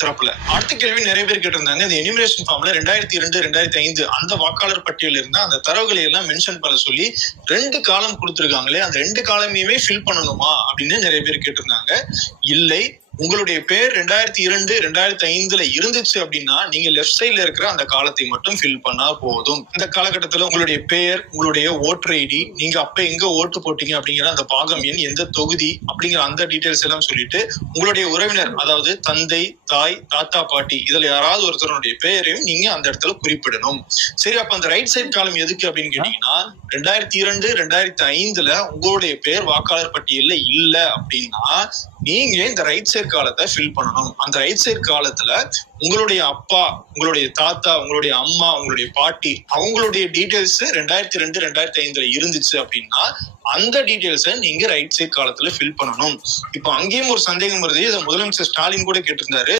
தரப்புல அடுத்த கேள்வி நிறைய பேர் கேட்டிருந்தாங்க. இந்த எனிமினேஷன் ஃபார்ம்ல 2002 2005 அந்த வாக்காளர் பட்டியல் இருந்தா அந்த தரவுகளை எல்லாம் மென்ஷன் பண்ண சொல்லி 2 காலம் கொடுத்திருக்காங்களே, அந்த 2 காலமையுமே ஃபில் பண்ணணுமா அப்படின்னு நிறைய பேர் கேட்டிருந்தாங்க. இல்லை, உங்களுடைய பேர் 2002 2005 இருந்துச்சு அப்படின்னா நீங்க லெஃப்ட் சைட்ல இருக்கிற அந்த காலத்தை மட்டும் ஃபில் பண்ணா போதும். இந்த காலகட்டத்துல உங்களுடைய பெயர், உங்களுடைய ஓட்டர் ஐடி, நீங்க அப்ப எங்க ஓட்டு போட்டீங்க அப்படிங்கிற அந்த பாகம் எண், எந்த தொகுதி அப்படிங்கிற அந்த டீடைல்ஸ் எல்லாம் சொல்லிட்டு உங்களுடைய உறவினர், அதாவது தந்தை, தாய், தாத்தா, பாட்டி, இதுல யாராவது ஒருத்தருடைய பெயரையும் நீங்க அந்த இடத்துல குறிப்பிடணும். சரி, அப்ப அந்த ரைட் சைட் காலம் எதுக்கு அப்படின்னு கேட்டீங்கன்னா 2002 2005 உங்களுடைய பேர் வாக்காளர் பட்டியல்ல இல்ல அப்படின்னா நீங்க இந்த ரைட் சைட் காலத்தை ஃபில் பண்ணணும். அந்த ரைட் சைட் காலத்துல உங்களுடைய அப்பா, உங்களுடைய தாத்தா, உங்களுடைய அம்மா, உங்களுடைய பாட்டி, அவங்களுடைய டீடைல்ஸ் 2002 2005 இருந்துச்சு அப்படின்னா அந்த டீடைல்ஸை நீங்க ரைட் சைட் காலத்துல ஃபில் பண்ணணும். இப்போ அங்கேயும் ஒரு சந்தேகம் வருது. இதை முதலமைச்சர் ஸ்டாலின் கூட கேட்டிருந்தாரு.